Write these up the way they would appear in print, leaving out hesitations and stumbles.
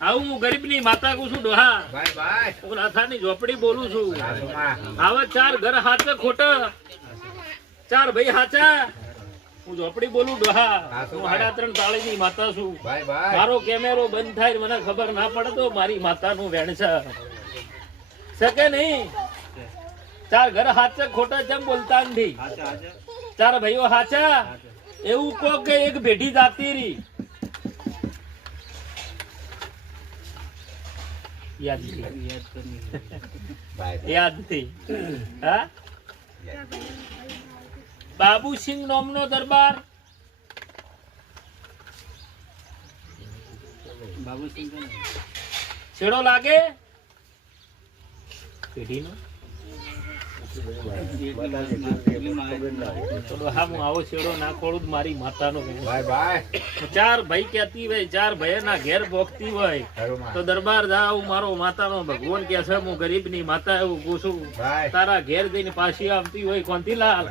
આવું હું ગરીબની માતા કહું છું ડોહા ભાઈ ભાઈ હું નાથાની ઝોપડી બોલું છું આવા 4 ઘર હાચા ખોટા 4 ભાઈ હાચા હું ઝોપડી બોલું ડોહા હું 3.5 તાળીની માતા છું ભાઈ ભાઈ મારો કેમેરો બંધ થાય મને ખબર ના પડે તો મારી માતાનું વેણ છે શકે નહીં 4 ઘર હાચા ખોટા કેમ બોલતા નથી 4 ભાઈઓ હાચા એવું કહો કે એક ભેટી જાતી રહી યાદ નથી હા બાબુસિંહ નામનો દરબાર છેડો લાગે પેઢીનો આવો છેડો ના ખોડું મારી માતાનો ભાઈ ભાઈ 4 ભાઈ કહેતી હોય 4 ભાઈના ઘેર ભોગતી હોય તો દરબાર જાવ મારો માતાનો ભગવાન કે છે હું ગરીબની માતા એવું પૂછું તારા ઘેર જઈને પાછી આવતી હોય કોંતીલાલ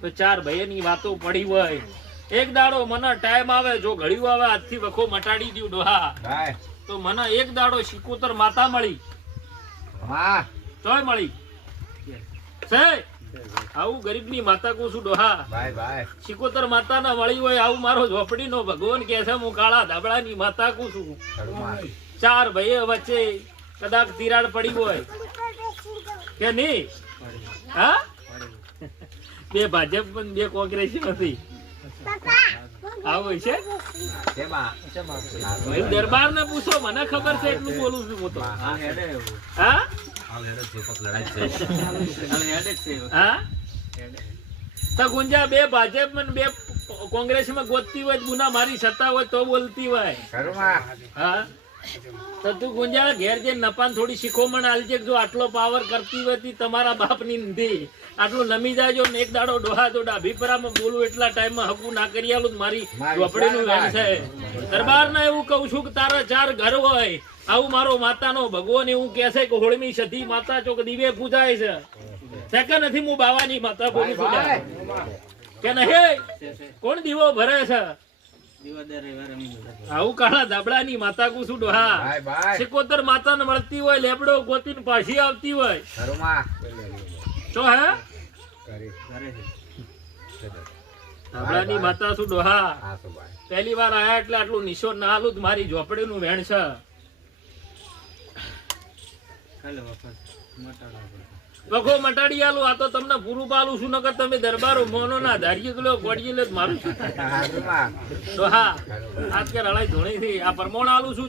તો 4 ભાઈની વાતો પડી હોય એક દાડો મને ટાઈમ આવે જો ઘડ્યું આવે આજથી વખો મટાડી દઉં ડોહા તો મને એક દાડો શિકોતર માતા મળી તોય મળી છે આવું ગરીબની માતા કહું છું ડોહા ભાઈ ભાઈ શિકોતર માતા ના મળી હોય આવું મારો ઝોપડીનો ભગવાન કે છે હું કાળા ધાબળાની માતા કહું છું 4 ભાઈઓ વચ્ચે કદાચ તિરાડ પડી હોય કે નહીં હા 2 ભાજપ પણ 2 કોંગ્રેસ નથી આવું છે દરબાર ને પૂછો મને ખબર છે એટલું બોલું છું હું તો હા તો ગુંજા 2 ભાજપ 2 કોંગ્રેસ માં ગોતતી હોય ગુના મારી સત્તા હોય તો બોલતી હોય હા તો તું ગુંજા ઘેર જઈને નપાન થોડી શીખોમણ આલજે જો આટલો પાવર કરતી હોય તમારા બાપ ની નથી આટલું નમી જાજો ને એક દાડો ડોહા તો ડાભી પરામાં બોલું એટલા ટાઈમ માં હકું ના કરી આલું મારી ઝોપડી નું વેણ છે દરબાર ને એવું કઉ છું કે તારા 4 ઘર હોય આવું મારો માતાનો ભગવાન એવું કે છે કે હોળમી સધી માતા ચોક દીવે પૂજાય છે સેકે નથી હું બાવાની માતા બોલું છું કે નહીં કોણ દીવો ભરે છે આવું કાળા ધાબળાની માતા કુ છું ડોહા શિકોતર માતા ને મળતી હોય લેબડો ગોતીને પાછી આવતી હોય તો હે ધાબળાની માતા છું ડોહા પહેલી વાર આયા એટલે આટલું નિશો ના આલું મારી ઝોપડી નું વેણ છે વખો મટાડી આલું આ તો તમને પૂરું પાલું છું નકર તમે દરબારો મોનો ના ધારીએ તો ગોડીએ મારું છું તો હા આજ કે રળાઈ ધોણી થી આ પરમોણ આલું છું